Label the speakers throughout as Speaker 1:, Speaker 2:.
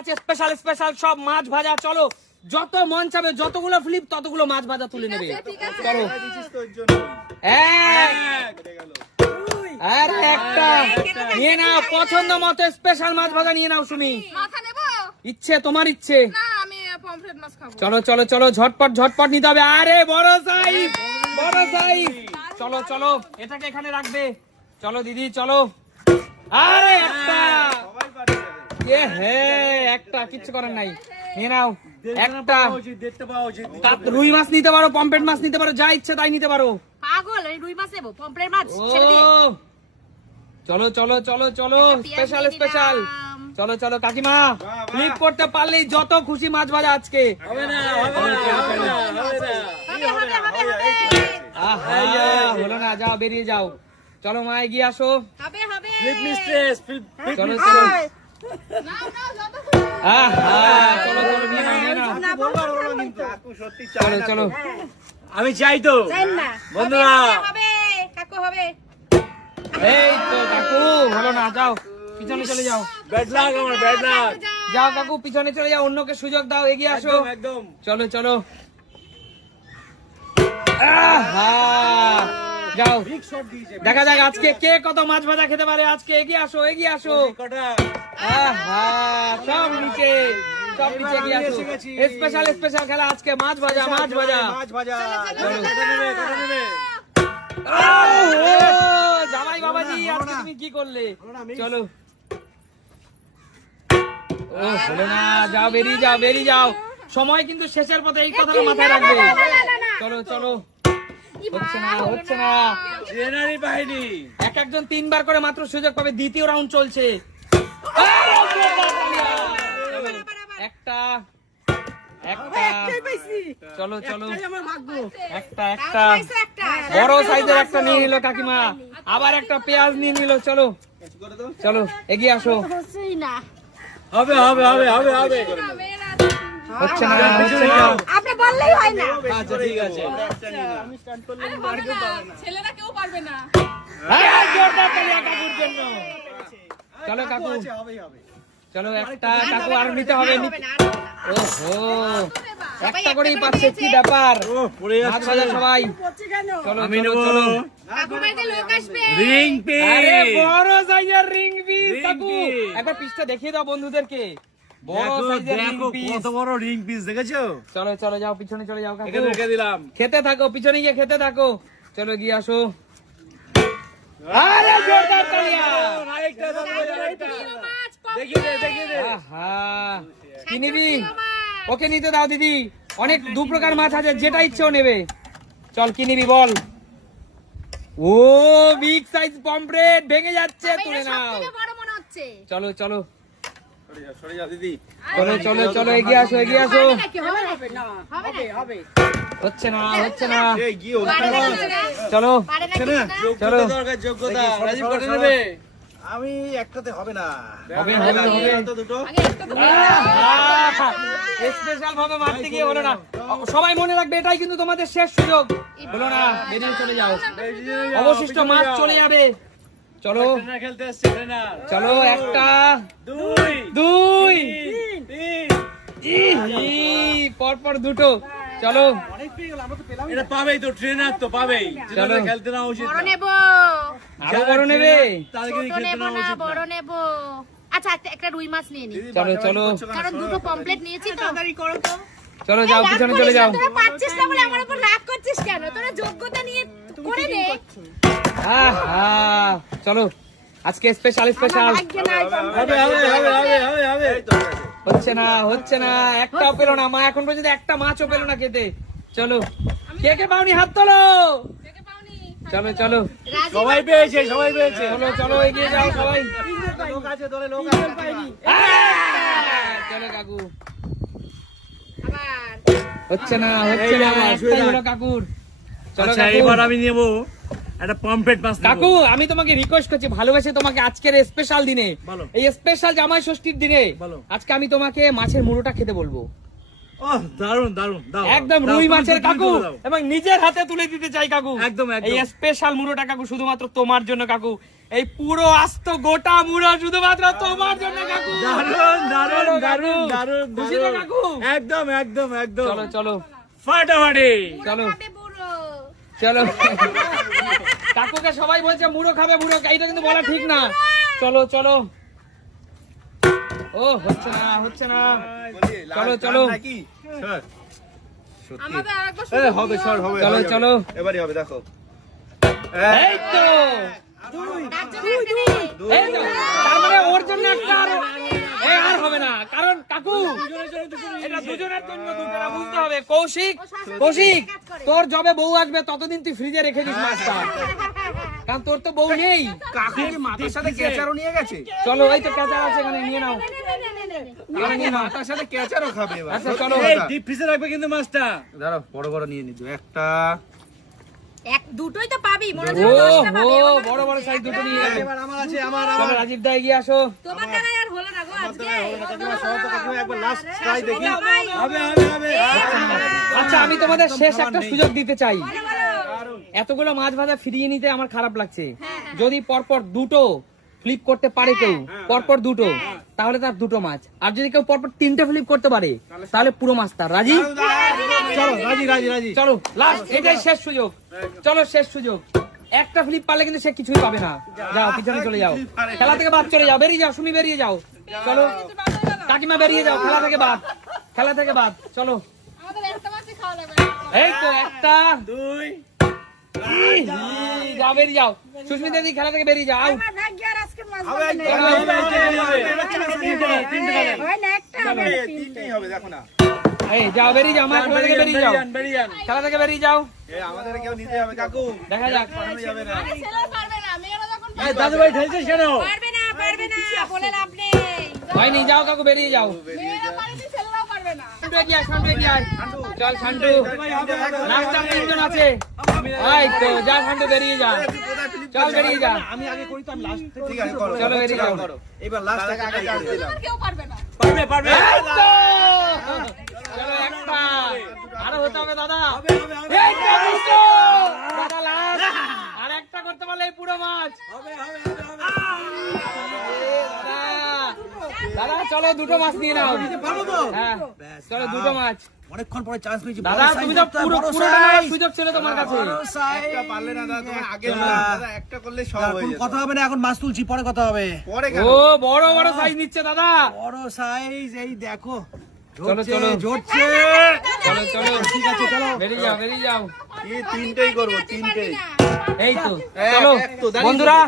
Speaker 1: আছে special special সব মাছ ভাজা চলো। যত মন চাবে যতগুলো ফ্লিপ ততগুলো মাছ ভাজা তুলে নেবে। চলো। আর একটা। নিয়ে নাও পছন্দ মতো স্পেশাল মাছ ভাজা নিয়ে নাও সুমি। ইচ্ছে তোমার ইচ্ছে।
Speaker 2: না আমি পমফ্রেট মাছ খাব।
Speaker 1: চলো চলো চলো ঝটপট ঝটপট নিতে হবে। আরে বড় সাইজ বড় সাইজ চলো চলো এটাকে এখানে রাখবে। চলো দিদি চলো। আরে একটা। এ হে একটা কিচ্ছু করার নাই। নিয়ে নাও। একটা। কাত- রুই মাছ নিতে পারো পম্পেট মাছ নিতে পারো যা ইচ্ছে তাই নিতে পারো।
Speaker 2: পাগল এই রুই মাছ নেব পমফ্রেট মাছ ছেড়ে দে।
Speaker 1: চলো চলো চলো চলো স্পেশাল স্পেশাল চলো চলো কাকিমা ফ্লিপ করতে পারলেই যত খুশি মাছ ভাজা আজকে।
Speaker 2: হবে হবে হবে হবে
Speaker 1: আহা, হলো না যাও বেরিয়ে যাও। চলো মা এগিয়ে আসো।
Speaker 2: হবে হবে।
Speaker 1: চলো চলো। চলো চলো
Speaker 3: আমি চাই তো। বন্ধুরা।
Speaker 1: এই তো কাকু হলো না যাও। পিছনে চলে যাও।
Speaker 3: ব্যাড লাক আমার ব্যাড লাক
Speaker 1: যাও কাকু পিছনে চলে যাও অন্যকে সুযোগ দাও এগিয়ে আসো।
Speaker 3: একদম
Speaker 1: চলো চলো। যাও। দেখা যাক আজকে কে কত মাছ ভাজা খেতে পারে। আজকে এগিয়ে আসো এগিয়ে আসো। সব নিচে সব নিচে আসো। স্পেশাল স্পেশাল খেলা আজকে মাছ ভাজা মাছ ভাজা। জামাই বাবাজি আজকে তুমি কি করলে? চলো। ও হলো না যাও বেরিয়ে যাও বেরিয়ে যাও। সময় কিন্তু শেষের পথে এই কথাটা মাথায় রাখবে। চলো চলো। হচ্ছে না হচ্ছে না।
Speaker 3: বাহিনী।
Speaker 1: এক একজন তিনবার করে মাত্র সুযোগ পাবে। দ্বিতীয় রাউন্ড চলছে। একটা একটা চলো চলো। একটা একটা বড় সাইজের একটা নিয়ে নিল কাকিমা। আবার একটা পেঁয়াজ নিয়ে নিল চলো। চলো এগিয়ে আসো।
Speaker 3: হবে হবে হবে হবে হবে।
Speaker 1: হচ্ছে না হচ্ছে না।
Speaker 2: আপনি বললেই হয় না।
Speaker 3: আচ্ছা ঠিক আছে।
Speaker 2: ছেলেরা কেউ পারবে না।
Speaker 1: হ্যাঁ, জোরদার তালিয়া কাকুর জন্য। চলো কাকু চলো একটা কাকু আর নিতে হবে ওহো একটা করেই পাচ্ছে কি ব্যাপার?
Speaker 3: ও পড়ে যাচ্ছে।
Speaker 1: সবাই। চলো
Speaker 3: আমি
Speaker 1: চলো
Speaker 3: নেব।
Speaker 1: চলো।
Speaker 2: কাকু বাড়িতে লোক আসবে।
Speaker 3: রিং
Speaker 1: আরে বড় সাইজের রিং পিস কাকু। একবার পিসটা দেখিয়ে দাও বন্ধুদেরকে। বড় রিং পিস
Speaker 3: কত বড় রিং পিস দেখেছ?
Speaker 1: চলো চলো যাও পিছনে চলে যাও
Speaker 3: দিলাম।
Speaker 1: খেতে থাকো পিছনে গিয়ে খেতে থাকো। চলো গিয়ে আসো। আরে জোরদার তালিয়া। কি নিবি? ওকে নিতে দাও দিদি। অনেক দু প্রকার মাছ আছে যেটা ইচ্ছে ও নেবে। চল কি নিবি বল? ও বিগ সাইজ পমফ্রেট ভেঙে যাচ্ছে তুলে নাও। চলো চলো।
Speaker 3: সরে যা, সরে যা দিদি।
Speaker 1: চলো চলো চলো এগিয়ে আসো এগিয়ে আসো। হচ্ছে না হচ্ছে না। চলো। চলো।
Speaker 3: যোগ্যতা।
Speaker 4: আমি একটাতে হবে না।
Speaker 1: হবে হবে হবে
Speaker 3: তো দুটো।
Speaker 2: আগে একটা তো
Speaker 1: স্পেশাল ভাবে মারতে গিয়ে হলো না। সবাই মনে রাখবে এটাই কিন্তু তোমাদের শেষ সুযোগ। হলো না বেরিয়ে চলে যাও। অবশিষ্ট মাছ চলে যাবে। চলো।
Speaker 3: খেলতে এসছে ট্রেনার
Speaker 1: চলো একটা
Speaker 3: দুই
Speaker 1: দুই।
Speaker 3: তিন
Speaker 1: ইহি, পরপর দুটো। চলো।
Speaker 3: এটা পাবেই তো ট্রেনার তো পাবেই। যেটা খেলতে না উচিত
Speaker 2: বড় নেব
Speaker 1: আরও বড় নেবে?
Speaker 2: ছোট নেব
Speaker 3: না
Speaker 2: না বড় নেব। আচ্ছা একটা- রুই মাছ নিয়ে নি।
Speaker 1: চলো চলো।
Speaker 2: কারণ দুটো কমপ্লিট নিয়েছি তো।
Speaker 1: চলো যাও পিছনে চলে যাও।
Speaker 2: তোরা পাচ্ছিস না বলে আমার উপর রাগ করছিস কেন? তোরা যোগ্যতা নিয়ে করে নে
Speaker 1: আহা, চলো। আজকে স্পেশাল স্পেশাল
Speaker 3: হবে হবে হবে হবে হবে হবে
Speaker 1: হচ্ছে না হচ্ছে না একটাও পেল না। মা এখন পর্যন্ত একটা মাছও পেল না খেতে। চলো। কে কে পাওনি হাত তোলো! চলো চলো।
Speaker 3: সবাই পেয়েছে সবাই পেয়েছে।
Speaker 1: চলো চলো এগিয়ে যাও সবাই।
Speaker 4: লোক আছে দলে লোক আছে।
Speaker 1: চলো কাকু। হচ্ছে না হচ্ছে না।
Speaker 3: আমার, শুয়ে
Speaker 1: একটাই
Speaker 3: থাক।
Speaker 1: হলো কাকুর। চলো
Speaker 3: আচ্ছা আমি নেব একটা পম্পেট মাছ
Speaker 1: কাকু আমি তোমাকে রিকোয়েস্ট করছি ভালোবেসে তোমাকে আজকের স্পেশাল দিনে। এই স্পেশাল জামাই ষষ্ঠীর দিনে আজকে আমি তোমাকে মাছের মুড়োটা খেতে বলব।
Speaker 3: দারুণ দারুণ
Speaker 1: একদম রুই মাছের কাকু এবং নিজের হাতে তুলে দিতে চাই কাকু।
Speaker 3: একদম, একদম।
Speaker 1: এই স্পেশাল মুড়োটা কাকু শুধুমাত্র তোমার জন্য কাকু। এই পুরো আস্ত গোটা মুড়ো শুধুমাত্র তোমার জন্য কাকু। দারুণ
Speaker 3: দারুণ
Speaker 1: দারুণ
Speaker 3: দারুণ
Speaker 1: খুশি তো, কাকু?
Speaker 3: একদম একদম একদম।
Speaker 1: চলো চলো।
Speaker 3: ফাটাফাটি।
Speaker 1: চলো। চলো। কাকুকে সবাই বলছে মুড়ো খাবে মুড়ো এইটা কিন্তু বলা ঠিক না। চলো চলো। ও হচ্ছে না হচ্ছে না। চলো, চলো।
Speaker 4: হবে। সর হবে
Speaker 1: চলো। চলো।
Speaker 4: এবারই হবে দেখো
Speaker 1: এই তো
Speaker 2: তার
Speaker 1: মানে ওর জন্য একটা আর আর হবে না কারণ কাকু এটা দুজনের জন্য দুজনে বুঝতে হবে। কৌশিক কৌশিক তোর যবে বউ আসবে ততদিন তুই ফ্রিজে রেখে দিস মাছটা। কারণ তোর তো বউ নেই।
Speaker 4: কাকু কি মাথার সাথে ক্যাচারও নিয়ে গেছে?
Speaker 1: চলো এই তো কাঁচা আছে এখানে নিয়ে নাও।
Speaker 2: নে, নে, নে, নে, নে, নে।
Speaker 1: নিয়ে
Speaker 4: কাকু
Speaker 1: নাও
Speaker 4: মাথার সাথে ক্যাচারও খাবে
Speaker 1: আচ্ছা, চলো।
Speaker 3: ডিপ ফ্রিজে রাখবে কিন্তু মাছটা।
Speaker 4: দাঁড়াও বড় বড় নিয়ে নিতো একটা
Speaker 2: এক দুটোই তো পাবি। মনে
Speaker 1: ও
Speaker 2: হচ্ছে দশটা পাবি।
Speaker 1: হো
Speaker 2: আমার
Speaker 1: বড় বড় সাইজ দুটো নিয়ে
Speaker 4: এবার আমার আছে আমার
Speaker 1: চলো রাজীব দা এগিয়ে আসো।
Speaker 2: তোমার আর হলো না গো আজকে।
Speaker 4: একবার লাস্ট ট্রাই দেখি।
Speaker 3: হবে হবে হবে।
Speaker 1: আচ্ছা। আমি তোমাদের শেষ একটা সুযোগ দিতে চাই। এতগুলো মাছ ভাজা ফিরিয়ে নিতে আমার খারাপ লাগছে। যদি পরপর দুটো ফ্লিপ করতে পারে কেউ পরপর দুটো তাহলে তার দুটো মাছ। আর যদি কেউ পরপর তিনটে ফ্লিপ করতে পারে তাহলে পুরো মাছ তার রাজি
Speaker 4: চলো রাজি রাজি রাজি।
Speaker 1: চলো লাস্ট এটাই শেষ সুযোগ। চলো শেষ সুযোগ। একটা ফ্লিপ পারলে কিন্তু সে কিছুই পাবে না। যাও পিছনে চলে যাও। খেলা থেকে বাদ চলে যাও বেরিয়ে যাও সুমি বেরিয়ে যাও। চলো কাকিমা বেরিয়ে যাও খেলা থেকে বাদ। খেলা থেকে বাদ চলো।
Speaker 2: আমাদের একটা মাছই খাওয়া লাগবে
Speaker 1: এই তো একটা।
Speaker 3: দুই।
Speaker 1: যাও বেরিয়ে যাও। সুস্মিতা দি খেলা থেকে বেরিয়ে যাও
Speaker 2: আমার
Speaker 1: এই যাও বেরিয়ে যাও আমার খেলা থেকে বেরিয়ে যাও। খেলা থেকে বেরিয়ে যাও।
Speaker 4: আমাদের কেউ নিতে হবে কাকু।
Speaker 1: দেখা যাক।
Speaker 4: যাবে না।
Speaker 2: আরে ছেলেরা পারবে না, মেয়েরা যখন
Speaker 3: এই দাদু ভাই ঠেলছিস কেন?
Speaker 2: পারবে না, পারবে না, বলে লাভ নেই।
Speaker 1: হয়নি যাও কাকু বেরিয়ে যাও। চল শান্টু লাস্ট আর তিনজন আছে। এই তো যা শান্টু বেরিয়ে যা। চল বেরিয়ে যা।
Speaker 4: আমি আগে করি তো আমি লাস্ট ঠিক আছে
Speaker 1: চলো, বেরিয়ে যাও।
Speaker 4: এবার লাস্ট আগে আগে দিলাম।
Speaker 2: কেউ পারবে না।
Speaker 3: পারবে পারবে
Speaker 1: এই তো! চলো একটা আরও হতে হবে দাদা এই তো দুটো! দাদা last। আর একটা করতে পারলে এই পুরো মাছ
Speaker 3: হবে হবে হবে হবে
Speaker 1: দাদা দাদা চলো দুটো মাছ নিয়ে নাও। হ্যাঁ চলো দুটো মাছ।
Speaker 4: অনেকক্ষণ পরে চান্স পেয়েছি।
Speaker 1: দাদা তুমি তো পুরো পুরো সুযোগ ছিল তোমার কাছে।
Speaker 4: একটা পারলে না দাদা তোমার আগে না দাদা একটা করলে সব হয়ে যেত।
Speaker 5: কথা হবে না এখন মাছ তুলছি পরে কথা হবে।
Speaker 4: পরে
Speaker 1: ও বড় বড় সাইজ নিচ্ছে দাদা।
Speaker 5: বড় সাইজ এই দেখো
Speaker 1: চলো চলো।
Speaker 5: ঝরছে।
Speaker 1: চলো চলো ঠিক আছে চলো। বেরিয়ে যাও বেরিয়ে যাও।
Speaker 4: তিনটেই করব তিনটেই।
Speaker 1: এই তো চলো। বন্ধুরা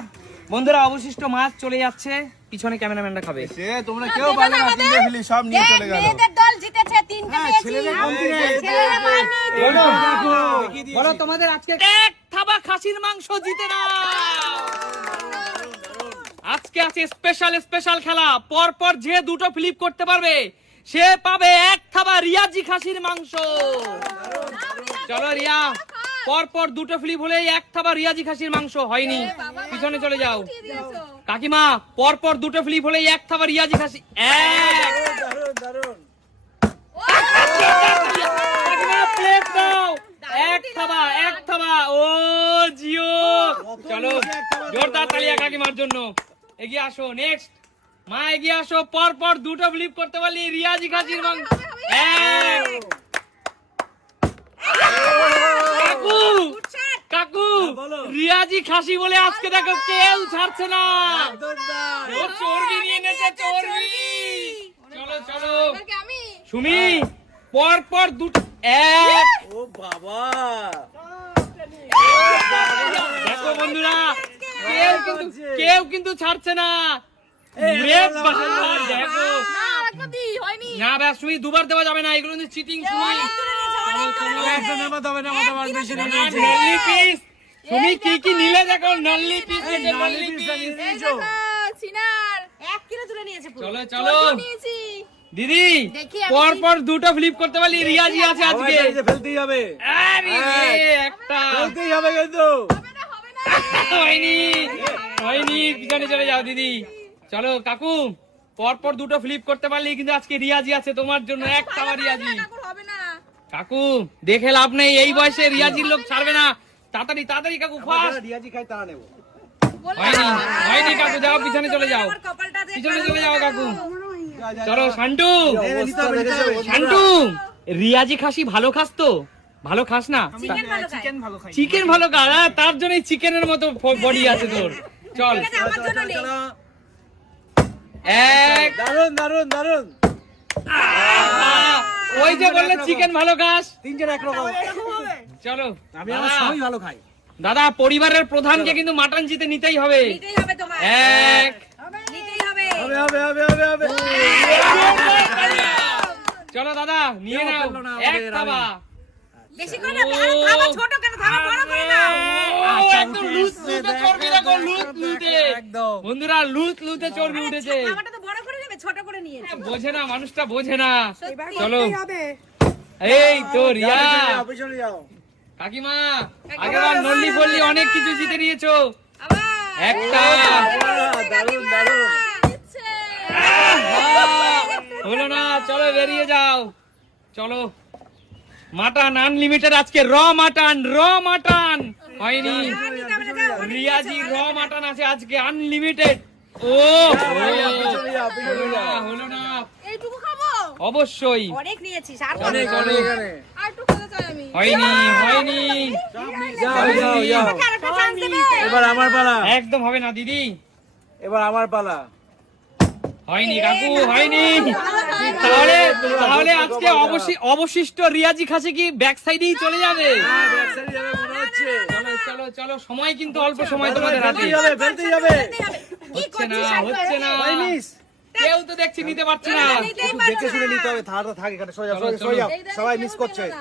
Speaker 1: বন্ধুরা অবশিষ্ট মাছ চলে যাচ্ছে। পিছনে ক্যামেরাম্যানরা খাবে
Speaker 4: সে তোমরা কেউ পারলে না তিনটে ফেলি সব নিয়ে চলে গেল
Speaker 2: মেয়েদের দল জিতেছে তিনটে পেয়েছি ছেলেরা
Speaker 1: বলো বলো তোমাদের আজকে এক থাবা খাসির মাংস জিতে না আজকে আছে স্পেশাল স্পেশাল খেলা পর পর যে দুটো ফ্লিপ করতে পারবে সে পাবে এক থাবা রিয়াজি খাসির মাংস চলো রিয়া পর পর দুটো ফ্লিপ হলেই এক থাবা রিয়াজি খাসির মাংস হয়নি। পিছনে চলে যাও। কাকিমা পর পর দুটো ফ্লিপ হলেই এক থাবা রিয়াজি খাসি। এক। থাবা এক থাবা। ও জিও। চলো জোরদার তালিয়া কাকিমার জন্য। এগিয়ে আসো নেক্সট মা এগিয়ে আসো। পর পর দুটো ফ্লিপ করতে পারলি রিয়াজি খাসির মাংস। এক। কাকু কাকু রিয়াজি খাসি বলে আজকে দেখো কেউ ছাড়ছে না চর্বি নিয়ে নেছে চর্বি চলো চলো সুমি পর পর দুটো এক
Speaker 3: ও বাবা
Speaker 1: দেখো বন্ধুরা কেউ কিন্তু কেউ কিন্তু ছাড়ছে না দেখো
Speaker 2: না
Speaker 1: ব্যাস দুবার দেওয়া যাবে না এগুলো চিটিং সুমি
Speaker 3: একটা
Speaker 1: সুমি কি কি নিলে দেখো নল্লি পিস নল্লি পিস
Speaker 2: এই দেখো সিনার এক কিলো তুলে নিয়েছে পুরো।
Speaker 1: চলো চলো
Speaker 2: নিয়েছি।
Speaker 1: দিদি পর পর দুটো ফ্লিপ করতে পারলি রিয়াজি আছে আজকে।
Speaker 3: ফেলতেই হবে।
Speaker 1: আরে একটা।
Speaker 3: ফেলতেই হবে কিন্তু।
Speaker 2: হবে না হবে না
Speaker 1: হয়নি হয়নি পিছনে চলে যাও দিদি। চলো কাকু পর পর দুটো ফ্লিপ করতে পারলি কিন্তু আজকে রিয়াজি আছে তোমার জন্য এক টাওয়া রিয়াজি। কাকু দেখে লাভ নেই এই বয়সে রিয়াজির লোক ছাড়বে না। তাড়াতাড়ি তাড়াতাড়ি কাকু ফাস্ট।
Speaker 5: রিয়াজি খাই তারা নেব।
Speaker 1: হয়নি হয়নি কাকু যাও পিছনে চলে যাও। পিছনে চলে যাও কাকু। চলো শান্টু। শান্টু রিয়াজি খাসি ভালো খাস তো? ভালো খাস না?
Speaker 2: চিকেন ভালো খায়
Speaker 5: চিকেন ভালো খাই।
Speaker 1: খা তার জন্যই চিকেনের মতো বডি আছে তোর। চল।
Speaker 2: জন্য
Speaker 1: এক।
Speaker 3: দারুণ দারুণ
Speaker 1: দারুণ ওই যে বললে চিকেন ভালো খাস।
Speaker 5: তিনজন একরকম
Speaker 1: চলো।
Speaker 5: আমি আমার
Speaker 1: দাদা,
Speaker 5: সবই ভালো খাই।
Speaker 1: দাদা পরিবারের প্রধানকে কিন্তু মাটন জিতে নিতেই হবে।
Speaker 2: নিতেই হবে তোমার
Speaker 1: এক।
Speaker 2: নিতেই হবে।
Speaker 3: হবে হবে হবে হবে হবে।
Speaker 1: চলো দাদা নিয়ে নাও। এক থাবা।
Speaker 2: বেশি করে না থাবা ছোট কেন? থাবা বড় করে নাও
Speaker 1: একদম লুজ লুতে চর্বি দেখো লুজ লুতে বন্ধুরা লুজ লুতে চর্বি উঠেছে।
Speaker 2: থাবাটা তো বড় করে নেবে ছোট করে নিয়ে
Speaker 1: বোঝে না মানুষটা বোঝে না। চলো। এই তো রিয়া।
Speaker 3: যাও।
Speaker 1: কাকিমা আগেবার নল্লি ফল্লি অনেক কিছু জিতে নিয়েছো। একটা।
Speaker 3: দারুণ
Speaker 1: দারুণ হলো না চলো বেরিয়ে যাও। চলো। মাটন আনলিমিটেড আজকে র মাটন র মাটন। হয়নি। রিয়াজি র মাটন আছে। আজকে আনলিমিটেড। ও হলো না অবশ্যই।
Speaker 2: অনেক নিয়েছিস আর
Speaker 1: চলো হয়নি হয়নি।
Speaker 3: যাও যাও যাও।
Speaker 2: আমাকে আরেকটা chance দেবে?
Speaker 3: এবার আমার পালা।
Speaker 1: একদম হবে না দিদি।
Speaker 3: এবার আমার পালা।
Speaker 1: হয়নি কাকু হয়নি। তাহলে তাহলে আজকে অবশি- অবশিষ্ট রিয়াজি খাসি কি ব্যাক সাইডেই চলে যাবে?
Speaker 3: হ্যাঁ সাইডে যাবে মনে হচ্ছে।
Speaker 1: চলো সময় কিন্তু অল্প সময় তোমাদের হাতে।
Speaker 3: যাবে
Speaker 1: হচ্ছে না হচ্ছে না কেউ তো দেখছি নিতে পারছে না।
Speaker 5: দেখে শুনে নিতে হবে থাক এখানে সবাই মিস করছে।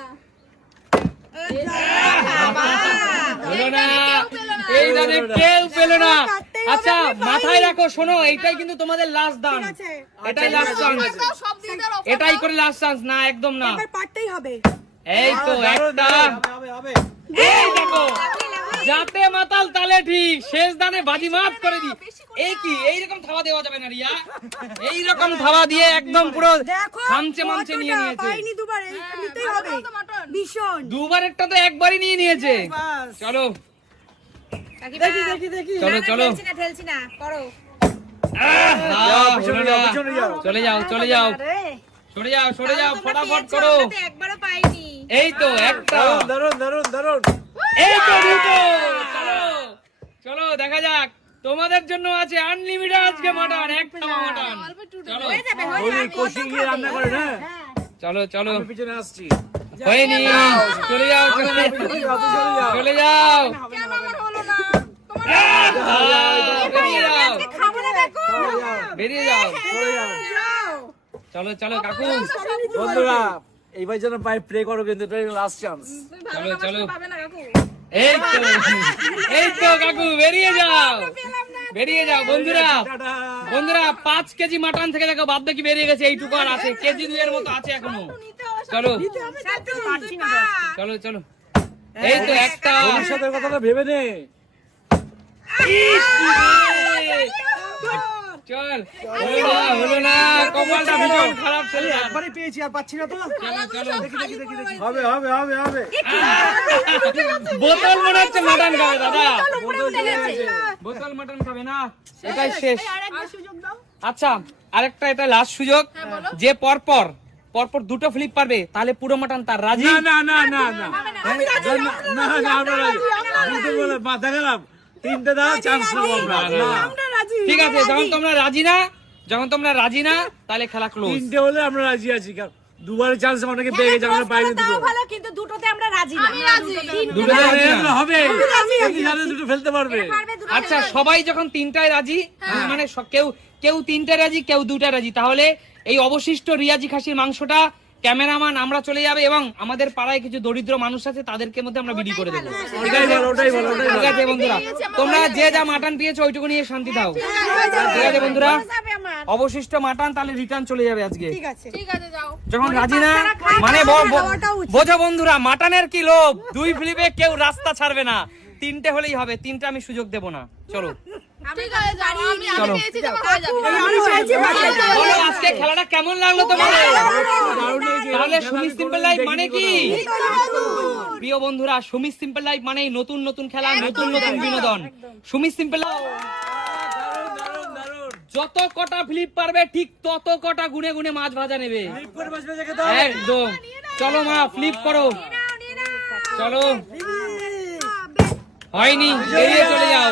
Speaker 1: এই দানে কেউ পেল না আচ্ছা মাথায় রাখো শোনো এইটাই কিন্তু তোমাদের লাস্ট দান এটাই লাস্ট চান্স এটাই করে লাস্ট চান্স না একদম না
Speaker 2: পারতেই হবে
Speaker 1: এই তো একটা
Speaker 5: হবে হবে
Speaker 1: এই দেখো যাতে মাতাল তালে ঠিক শেষ দানে বাজি মাত করে দি এই কি? এইরকম থাবা দেওয়া যাবে না রিয়া? এইরকম থাবা দিয়ে একদম পুরো খামচে মামচে নিয়ে নিয়েছে।
Speaker 2: দুবার নিতেই হবে। ভীষণ।
Speaker 1: দুবারেরটা তো একবারই নিয়ে নিয়েছে। চলো।
Speaker 2: দেখি দেখি দেখি।
Speaker 1: চলো, চলো।
Speaker 2: ঠেলছি না ঠেলছি না করো।
Speaker 1: আহ,
Speaker 3: যাও
Speaker 1: আহ,
Speaker 3: পিছনে
Speaker 1: হলো
Speaker 3: যাও
Speaker 1: না।
Speaker 3: পিছনে যাও।
Speaker 1: চলে যাও চলে যাও। সরে যাও সরে যাও ফটাফট করো।
Speaker 2: একবারও পাইনি।
Speaker 1: এই তো একটা।
Speaker 3: দারুণ দারুণ দারুণ দারুণ
Speaker 1: এই তো চলো চলো দেখা যাক। তোমাদের জন্য আছে আনলিমিটেড আজকে মাটন এক টাকা মাটন
Speaker 3: রান্না করে না
Speaker 1: চলো চলো।
Speaker 3: পিছনে আসছি।
Speaker 1: হয়নি। চলে যাও চলে যাও বেরিয়ে যাও।
Speaker 3: চলো
Speaker 1: চলো কাকু।
Speaker 3: বন্ধুরা এইবার যেন পাই প্রে করো কিন্তু এটা লাস্ট চান্স
Speaker 1: চলো চলো। এই তো এই তো কাকু বেরিয়ে যাও। বেরিয়ে যাও বন্ধুরা। বন্ধুরা পাঁচ কেজি মাটন থেকে দেখো বাদ দেখি বেরিয়ে গেছে এইটুকু আর আছে। কেজি দুইয়ের মতো আছে এখনও। চলো। চলো চলো। এই তো একটা।
Speaker 3: ভবিষ্যতের কথাটা ভেবে নে।
Speaker 1: চল হলো না কপালটা ভীষণ খারাপ ছিল
Speaker 5: একবারই পেয়েছি আর পাচ্ছি না তো
Speaker 1: চলো চলো
Speaker 3: হবে হবে হবে হবে
Speaker 1: বোতল মনে হচ্ছে মাটন খাবে দাদা
Speaker 2: উপরে উঠে গেছে
Speaker 1: বোতল মাটন খাবে না এটাই শেষ আচ্ছা আরেকটা এটা লাস্ট সুযোগ যে পরপর পরপর দুটো ফ্লিপ পারবে তাহলে পুরো মাটন তার রাজি
Speaker 3: না না না না না না না না। দুটো বলে মাথা খারাপ তিনটে দাও চান্স নেব আমরা না
Speaker 1: ঠিক আছে যখন তোমরা রাজি না যখন তোমরা রাজি না তাহলে খেলা ক্লোজ
Speaker 3: তিনটে হলে আমরা রাজি আছি কারণ দুবারের চান্স অনেকে পেয়ে গেছে আমরা পাইনি দুটো।
Speaker 2: ভালো কিন্তু দুটোতে আমরা রাজি না। আমি রাজি।
Speaker 1: দুটো
Speaker 3: দুটো
Speaker 1: রাজি না।
Speaker 3: এগুলো হবে। জানেন দুটো ফেলতে পারবে।
Speaker 2: দুটো
Speaker 1: আচ্ছা সবাই যখন তিনটায় রাজি মানে স- কেউ কেউ তিনটায় রাজি কেউ দুটায় রাজি তাহলে এই অবশিষ্ট রিয়াজি খাসির মাংসটা ক্যামেরাম্যান আমরা চলে যাবে এবং আমাদের পাড়ায় কিছু দরিদ্র মানুষ আছে তাদেরকে মধ্যে আমরা বিলি করে দেবো।
Speaker 3: ওটাই বলো ওটাই বলো ওটাই
Speaker 1: ঠিক আছে বন্ধুরা তোমরা যে যা মাটন পেয়েছ ওইটুকু নিয়ে শান্তি দাও ঠিক আছে বন্ধুরা অবশিষ্ট মাটন তাহলে রিটার্ন চলে যাবে আজকে।
Speaker 2: ঠিক আছে। ঠিক আছে যাও।
Speaker 1: যখন রাজি না মানে বোঝো বন্ধুরা মাটনের কি লোভ? দুই ফ্লিপে কেউ রাস্তা ছাড়বে না। তিনটে হলেই হবে তিনটে আমি সুযোগ দেব না। চলো।
Speaker 2: ঠিক আছে যাও আমি
Speaker 1: চলো।
Speaker 2: পেয়েছি যখন হয়ে যাবে।
Speaker 1: চলো, আস্তে আজকে খেলাটা কেমন লাগল তোমাদের? তাহলে সুমি সিম্পল লাইফ মানে কি? প্রিয় বন্ধুরা সুমি সিম্পল লাইফ মানে নতুন নতুন খেলা নতুন নতুন বিনোদন। সুমি সিম্পল
Speaker 3: দারুণ, দারুণ, দারুণ।
Speaker 1: যত কটা ফ্লিপ পারবে ঠিক তত কটা গুনে গুনে মাছ ভাজা নেবে। একদম। চলো মা ফ্লিপ করো। চলো। হয়নি বেরিয়ে চলে যাও।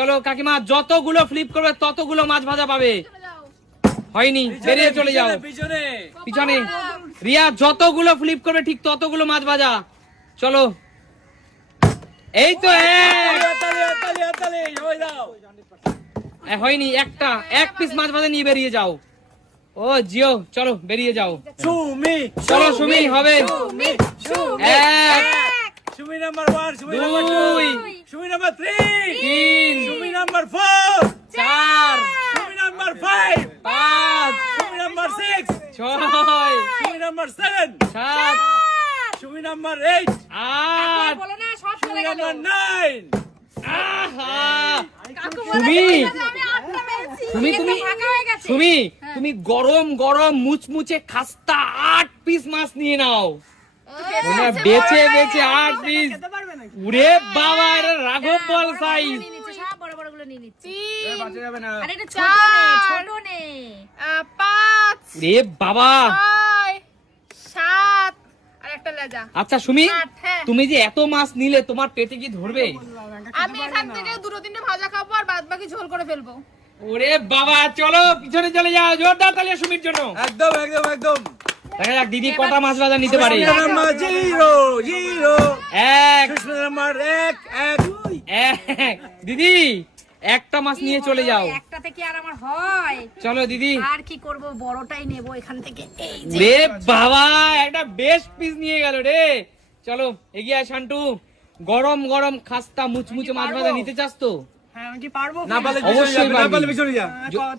Speaker 1: চলো কাকিমা যতগুলো ফ্লিপ করবে ততগুলো মাছ ভাজা পাবে। হয়নি বেরিয়ে চলে যাও।
Speaker 3: পিছনে।
Speaker 1: রিয়া যতগুলো ফ্লিপ করবে ঠিক ততগুলো মাছ ভাজা। চলো। এই তো হয়নি একটা। এক পিস মাছ ভাজা নিয়ে বেরিয়ে যাও। ও জিও চলো বেরিয়ে যাও।
Speaker 3: সুমি
Speaker 1: চলো সুমি হবে। এক।
Speaker 3: Sumi number one Sumi number two
Speaker 1: দুই
Speaker 3: সুমি নাম্বার থ্রি
Speaker 1: তিন।
Speaker 3: সুমি নাম্বার ফোর
Speaker 1: চার।
Speaker 3: সুমি নাম্বার ফাইভ
Speaker 1: পাঁচ।
Speaker 3: সুমি নাম্বার সিক্স
Speaker 1: ছয়।
Speaker 3: সুমি নাম্বার সেভেন
Speaker 1: সাত।
Speaker 3: সুমি নাম্বার এইট
Speaker 1: আট।
Speaker 2: বলো না সব
Speaker 3: সুমি
Speaker 2: চলে গেল।
Speaker 3: Number nine.
Speaker 1: সুমি। তুমি
Speaker 2: ফাঁকা হয়ে
Speaker 1: তুমি গরম গরম মুচমুচে খাস্তা আট পিস মাছ নিয়ে নাও। বেচে বেচে আট পিস। উরে বাবা এটা রাঘব বল সাইজ
Speaker 2: নিয়ে নিচ্ছে, সব বড় বড়গুলো নিয়ে নিচ্ছে।
Speaker 4: বাঁচা যাবে না।
Speaker 2: আরে এটা ছোট নে ছোট নে। পাঁচ।
Speaker 1: রে বাবা।
Speaker 2: সাত আর একটা লেজা।
Speaker 1: আচ্ছা সুমি
Speaker 2: হ্যাঁ।
Speaker 1: তুমি যে এত মাছ নিলে তোমার পেটে কি ধরবে?
Speaker 2: আমি এখান থেকে দুটো তিনটে ভাজা খাব আর বাদ বাকি ঝোল করে ফেলব।
Speaker 1: ওরে বাবা চলো পিছনে চলে যাও জোরদার তালিয়া সুমির জন্য।
Speaker 3: একদম একদম একদম।
Speaker 1: দেখা যাক দিদি কটা মাছ ভাজা নিতে পারে?
Speaker 3: Zero zero.
Speaker 1: এক।
Speaker 3: নাম্বার এক এক।
Speaker 1: এক। দিদি একটা মাছ নিয়ে চলে যাও।
Speaker 2: একটা থেকে আর আমার হয়?
Speaker 1: চলো দিদি।
Speaker 2: আর কি করব? বড়টাই নেব এখান থেকে।
Speaker 1: রে বাবা একটা বেস্ট পিস নিয়ে গেল রে। চলো এগিয়ে আয় শান্টু। গরম গরম খাস্তা মুচমুচে মাছ ভাজা নিতে চাস তো?
Speaker 5: আমি কি পারব
Speaker 3: না পারলে পিছনে
Speaker 1: অবশ্যই
Speaker 3: যাবে, না
Speaker 1: পারবি।
Speaker 3: পারলে পিছনে যা।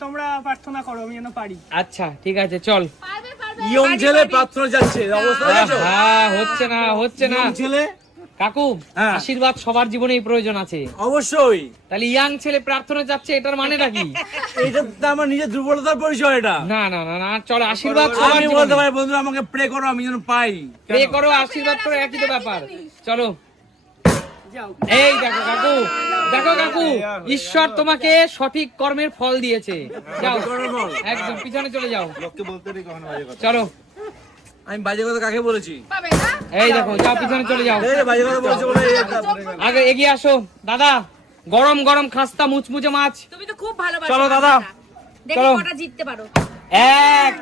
Speaker 5: তোমরা প্রার্থনা করো আমি যেন পারি।
Speaker 1: আচ্ছা ঠিক আছে চল।
Speaker 2: পারবে পারবে।
Speaker 3: ইয়ং ছেলে প্রার্থনা যাচ্ছে অবস্থা
Speaker 1: হচ্ছে না হচ্ছে না। কাকু
Speaker 3: হ্যাঁ।
Speaker 1: আশীর্বাদ সবার জীবনেই প্রয়োজন আছে।
Speaker 3: অবশ্যই।
Speaker 1: তাহলে ইয়াং ছেলে প্রার্থনা যাচ্ছে এটার মানেটা কি?
Speaker 3: এটা তো আমার নিজের দুর্বলতার পরিচয় এটা।
Speaker 1: না না না না চলো আশীর্বাদ
Speaker 3: আমি বলতে পারি বন্ধুরা আমাকে প্রে করো আমি যেন পাই।
Speaker 1: প্রে করো আশীর্বাদ করো একই তো ব্যাপার। চলো। এই দেখো কাকু দেখো কাকু ঈশ্বর তোমাকে সঠিক কর্মের ফল দিয়েছে। যাও একদম পিছনে চলে যাও।
Speaker 4: লোককে বলতে নেই কখনো বাজে কথা
Speaker 1: চলো।
Speaker 3: আমি বাজে কথা কাকে বলেছি?
Speaker 2: পাবে না
Speaker 1: এই দেখো যাও পিছনে চলে যাও।
Speaker 3: এই বাজে কথা বলেছে বলে
Speaker 1: আগে এগিয়ে আসো। দাদা গরম গরম খাস্তা মুচমুচে মাছ।
Speaker 2: তুমি তো খুব ভালোবাসো
Speaker 1: চলো দাদা।
Speaker 2: দেখি
Speaker 1: চলো।
Speaker 2: কটা জিততে পারো।
Speaker 1: এক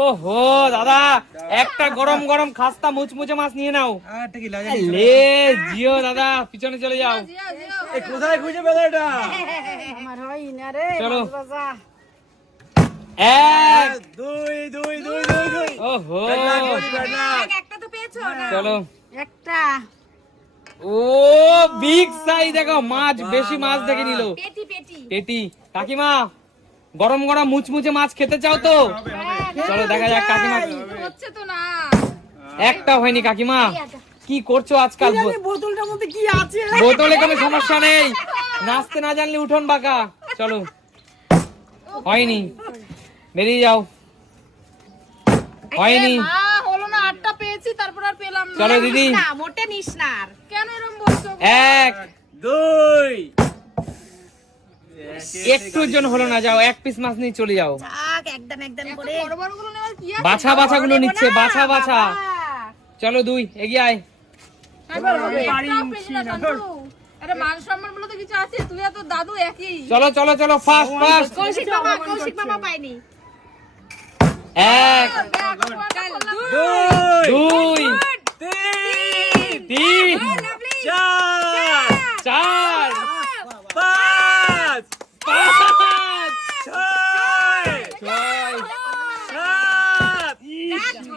Speaker 1: ওহো দাদা একটা গরম গরম খাস্তা মুচমুচে মাছ নিয়ে নাও। লে জিও দাদা পিছনে চলে যাও।
Speaker 3: কোথায় খুঁজে পেলে এটা?
Speaker 2: আমার না রে
Speaker 1: চলো। এক।
Speaker 3: দুই দুই দুই দুই দুই।
Speaker 1: ওহো।
Speaker 3: Bad luck, bad luck.
Speaker 2: একটা তো পেয়েছ না।
Speaker 1: চলো।
Speaker 2: একটা।
Speaker 1: ও বিগ সাইজ দেখো মাছ বেশি মাছ দেখে নিল।
Speaker 2: পেটি পেটি।
Speaker 1: পেটি। কাকিমা গরম গরম মুচমুচে মাছ খেতে চাও তো? চলো দেখা যাক কাকিমা।
Speaker 2: হচ্ছে তো না।
Speaker 1: একটা হয়নি কাকিমা। কি করছ আজকাল?
Speaker 5: বোতলটার মধ্যে কি আছে?
Speaker 1: বোতলে কোনো সমস্যা নেই। নাচতে না জানলে উঠোন বাঁকা। চলো। হয়নি। বেরিয়ে যাও। হয়নি।
Speaker 2: মা হলো না আটটা পেয়েছি তারপর আর পেলাম না।
Speaker 1: চলো দিদি।
Speaker 2: মোটে নিস না কেন এরকম বলছো?
Speaker 1: এক।
Speaker 3: দুই।
Speaker 1: একটুর জন হলো না যাও এক পিস মাছ নিয়ে চলে যাও।
Speaker 2: একদম একদম করে।
Speaker 1: বাছা বাছা গুলো নিচ্ছে বাছা বাছা। চলো দুই এগিয়ে আয়।
Speaker 2: আরে সম্মান বলে তো কিছু আছে তুই আর তোর দাদু একই।
Speaker 1: চলো চলো চলো ফাস্ট ফাস্ট
Speaker 2: কৌশিক মামা পাইনি
Speaker 1: এক
Speaker 3: দুই।
Speaker 1: দুই
Speaker 3: তিন
Speaker 1: তিন।
Speaker 3: চার।
Speaker 1: চার
Speaker 3: পাঁচ
Speaker 1: পাঁচ
Speaker 3: ছয়
Speaker 1: ছয়
Speaker 3: সাত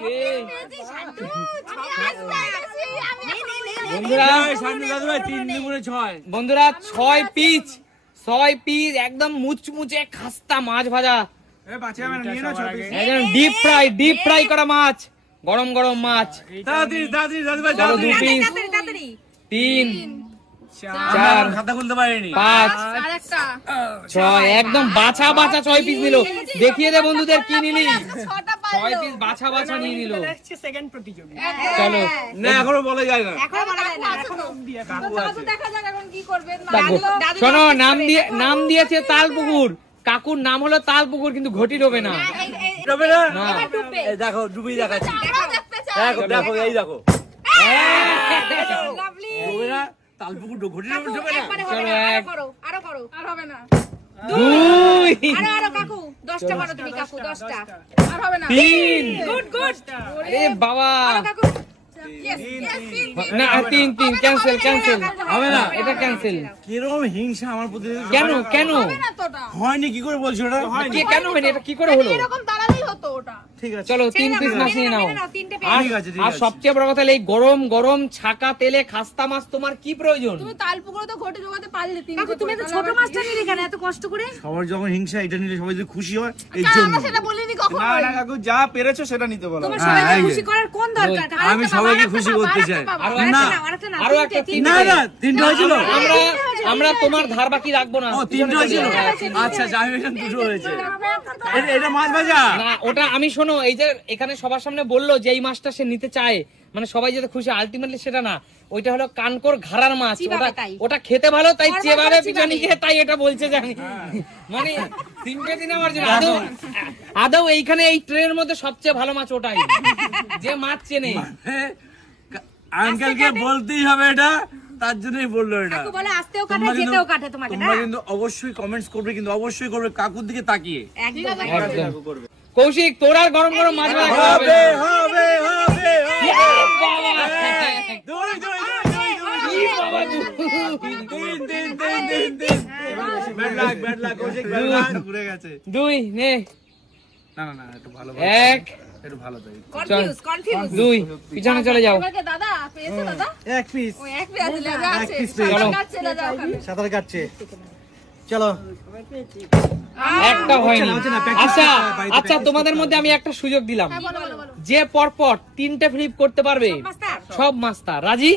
Speaker 1: এ, বন্ধুরা
Speaker 3: সামনে দাদু ভাই তিন দুগুণে ছয়।
Speaker 1: বন্ধুরা ছয় পিস ছয় পিস একদম মুচমুচে খাস্তা মাছ ভাজা। ডিপ ফ্রাই ডিপ ফ্রাই করা মাছ গরম গরম মাছ। তিন চার।
Speaker 3: খাতা খুলতে পারিনি।
Speaker 1: পাঁচ ছয় একদম বাছা বাছা ছয় পিস নিল। দেখিয়ে দে বন্ধুদের কি নিলি।
Speaker 2: ছটা
Speaker 1: ছয়
Speaker 2: পারল
Speaker 1: পিস বাছা বাছা নিয়ে নিল।
Speaker 5: সেকেন্ড প্রতিযোগী।
Speaker 1: চলো।
Speaker 3: না এখনও বলা যায় না।
Speaker 2: এখন বলা যায় না এখন দেখা যাক এখন কি করবেন
Speaker 1: শোনো নাম দিয়ে নাম দিয়েছে তালপুকুর কাকুর নাম হলো তালপুকুর কিন্তু ঘটি ডোবে না।
Speaker 2: এই-
Speaker 3: না? দেখো ডুবি দেখাচ্ছি। দেখো দেখো এই দেখো।
Speaker 2: লাভলি
Speaker 3: ডুবে না তালপুকুর ঘটি ডুবে ডুবে না।
Speaker 1: চলো, আরও
Speaker 2: করো আরও করো। আর হবে না।
Speaker 1: দুই
Speaker 2: আরও আরও কাকু দশটা করো তুমি কাকু দশটা আর হবে না
Speaker 1: তিন
Speaker 2: গুড গুড
Speaker 1: এ বাবা
Speaker 2: আরও কাকু
Speaker 1: না তিন তিন ক্যান্সেল ক্যান্সেল
Speaker 3: হবে না
Speaker 1: এটা ক্যান্সেল
Speaker 3: কীরকম হিংসা আমার প্রতি
Speaker 1: কেন কেন
Speaker 2: হবে না তোটা
Speaker 3: হয়নি কি করে বলছো
Speaker 1: কেন হয়নি এটা কি করে হলো
Speaker 2: এরকম হতো ওটা
Speaker 3: ঠিক আছে
Speaker 1: চলো তিন পিস মাছ নিয়ে নাও
Speaker 2: মেনে নাও, তিনটে
Speaker 1: আর
Speaker 3: ঠিক আছে, ঠিক
Speaker 1: আর সবচেয়ে বড় কথা এই গরম গরম ছাকা তেলে খাস্তা মাছ তোমার কি প্রয়োজন
Speaker 2: তুমি তাল তো ঘটে জোগাতে পারলে তিন তুমি এত ছোট মাছটা নিলে কেন এত কষ্ট করে
Speaker 3: সবার যখন হিংসা এটা নিলে সবাই যদি খুশি হয় এই জন্য
Speaker 2: আমরা সেটা বলিনি কখনো
Speaker 4: না না কাকু যা পেরেছ সেটা নিতে বলো
Speaker 2: তোমার
Speaker 3: হ্যাঁ,
Speaker 2: সবাইকে খুশি করার কোন দরকার
Speaker 3: আমি সবাইকে খুশি করতে চাই।
Speaker 1: আরও
Speaker 2: আরও
Speaker 3: একটা। না না তিনটা হয়েছিল
Speaker 1: আমরা আমরা তোমার ধার বাকি রাখব না
Speaker 3: ও তিনটা হয়েছিল আচ্ছা আচ্ছা দুটো হয়েছে এটা- এটা মাছ ভাজা
Speaker 1: না ওটা আমি শোনো এই যে এখানে সবার সামনে বলল যে এই মাছটা সে নিতে চায় মানে সবাই যাতে খুশি আলটিমেটলি সেটা না ওইটা হলো কানকর ঘাড়ার মাছ ওটা ওটা খেতে ভালো তাই পিছনে
Speaker 2: চিবাবে।
Speaker 1: গিয়ে তাই এটা বলছে যে আমি। মানে তিনটে দিন আমার জন্য। আদৌ আদৌ এইখানে এই ট্রেনের মধ্যে সবচেয়ে ভালো মাছ ওটাই। যে মাছ চেনে।
Speaker 3: আঙ্কেলকে বলতেই হবে এটা তার জন্যই বলল এটা।
Speaker 2: কাকু বলে আসতেও কাটে
Speaker 3: কিন্তু-
Speaker 2: যেতেও কাটে তোমাকে না
Speaker 3: তোমরা কিন্তু অবশ্যই কমেন্টস করবে কিন্তু অবশ্যই করবে কাকুর দিকে তাকিয়ে।
Speaker 2: একদম।
Speaker 1: একদম। কৌশিক তোর আর গরম গরম মাছ ভাজা হবে।
Speaker 3: হবে হবে হবে
Speaker 1: বাবা!
Speaker 3: দুই দুই দুই দুই দুই
Speaker 1: ই বাবা, দুই।
Speaker 3: তিন তিন তিন তিন তিন তিন bad luck bad luck Koushik bad luck
Speaker 4: ঘুরে গেছে।
Speaker 1: দুই নে।
Speaker 4: না না না একটু ভালো
Speaker 1: এক।
Speaker 4: একটু ভালো তাই
Speaker 2: কনফিউজ কনফিউজ
Speaker 1: দুই। পিছনে চলে যাও।
Speaker 2: এবারে দাদা পেয়েছ দাদা?
Speaker 4: এক পিস
Speaker 2: ওই এক পেয়ে লেজা আছে।
Speaker 1: চলো।
Speaker 2: কাটছে লেজা ওখানে।
Speaker 4: সাঁতার কাটছে। চলো।
Speaker 1: একটা হয়নি। আচ্ছা
Speaker 4: হয়,
Speaker 1: আচ্ছা তোমাদের মধ্যে আমি একটা সুযোগ দিলাম।
Speaker 2: বলো বলো বলো।
Speaker 1: যে পরপর তিনটে ফ্লিপ করতে পারবে। সব মাস্টার রাজি?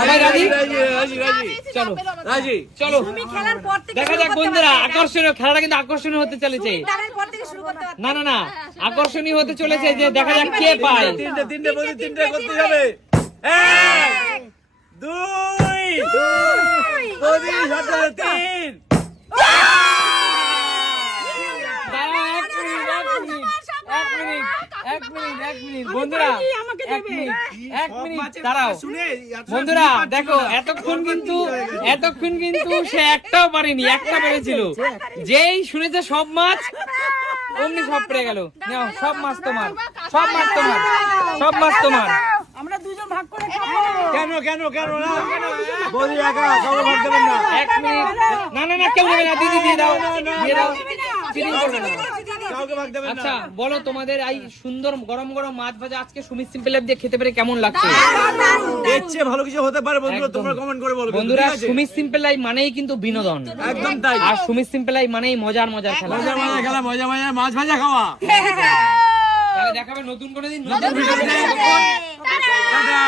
Speaker 1: সবাই রাজি?
Speaker 3: রাজি রাজি রাজি
Speaker 1: চলো।
Speaker 3: রাজি
Speaker 1: চলো।
Speaker 2: তুমি খেলার পর থেকে
Speaker 1: দেখা
Speaker 2: শুরু
Speaker 1: যাক বন্ধুরা। আকর্ষণীয় খেলাটা কিন্তু আকর্ষণীয় হতে চলেছে।
Speaker 2: তারের পর থেকে শুরু করতে পারবে।
Speaker 1: না না না আকর্ষণীয় হতে চলেছে যে দেখা যাক কে পায়।
Speaker 3: তিনটে তিনটে বলছি তিনটে করতে হবে। এক দুই বৌদি তিন
Speaker 1: দাঁড়াও, এক মিনিট, এক মিনিট, এক মিনিট, এক মিনিট, এক মিনিট, বন্ধুরা এক মিনিট এক মিনিট দাঁড়াও। বন্ধুরা দেখো এতক্ষণ কিন্তু এতক্ষণ কিন্তু সে একটাও পারেনি একটা পেরেছিল। যেই শুনেছে সব মাছ অমনি সব পেরে গেল। নাও সব মাছ তোমার সব মাছ তোমার সব মাছ তোমার।
Speaker 5: আমরা দুজন ভাগ করে খাব।
Speaker 3: কেন কেন কেন না? বৌদি একা কাউকে ভাগ দেবেন না।
Speaker 1: এক মিনিট না না না কেউ নেবে না দিদি দিয়ে দাও দিয়ে দাও। চিটিং করবে না
Speaker 3: কাউকে ভাগ দেবেন না।
Speaker 1: আচ্ছা বলো তোমাদের এই সুন্দর গরম গরম মাছ ভাজা আজকে সুমিত সিম্পল দিয়ে খেতে পেরে কেমন লাগছে?
Speaker 3: এর চেয়ে ভালো কিছু হতে পারে বন্ধুরা তোমরা কমেন্ট করে বলো
Speaker 1: বন্ধুরা? সুমিত সিম্পল মানেই কিন্তু বিনোদন।
Speaker 3: একদম তাই।
Speaker 1: আর সুমিত সিম্পল মানেই মজার মজার খেলা।
Speaker 3: মজা মজা খেলা মজা মজা মাছ ভাজা খাওয়া।
Speaker 1: তাহলে দেখাবে নতুন করে দিন
Speaker 3: নতুন ভিডিওতে। টাটা।